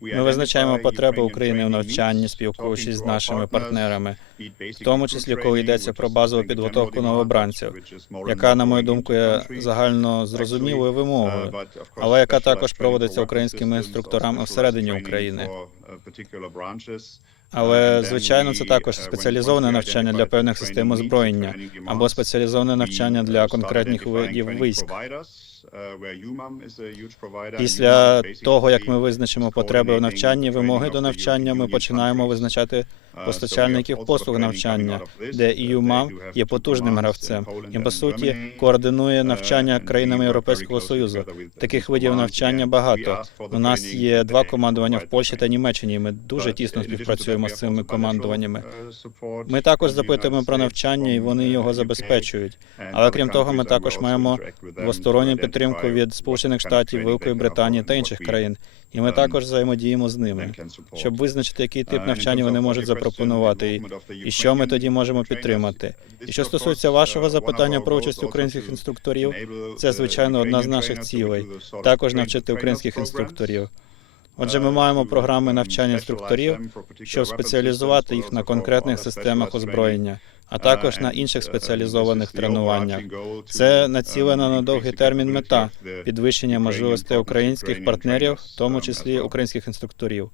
Ми визначаємо потреби України в навчанні, спілкуючись з нашими партнерами, в тому числі коли йдеться про базову підготовку новобранців, яка, на мою думку, є загально зрозумілою вимогою, але яка також проводиться українськими інструкторами всередині України. Але звичайно, це також спеціалізоване навчання для певних систем озброєння або спеціалізоване навчання для конкретних видів військ. Після того, як ми визначимо потреби в навчанні, вимоги до навчання, ми починаємо визначати постачальників послуг навчання, де EUMAM є потужним гравцем і по суті координує навчання країнами Європейського союзу. Таких видів навчання багато. У нас є два командування в Польщі та Німеччині. Ми дуже тісно співпрацюємо з цими командуваннями. Ми також запитуємо про навчання, і вони його забезпечують. Але крім того, ми також маємо двосторонню підтримку від Сполучених Штатів, Великої Британії та інших країн, і ми також взаємодіємо з ними, щоб визначити, який тип навчання вони можуть запропонувати, і, що ми тоді можемо підтримати. І що стосується вашого запитання про участь українських інструкторів, це звичайно одна з наших цілей. Також навчити українських інструкторів. Отже, ми маємо програми навчання інструкторів, щоб спеціалізувати їх на конкретних системах озброєння, а також на інших спеціалізованих тренуваннях. Це націлена на довгий термін мета підвищення можливостей українських партнерів, в тому числі українських інструкторів.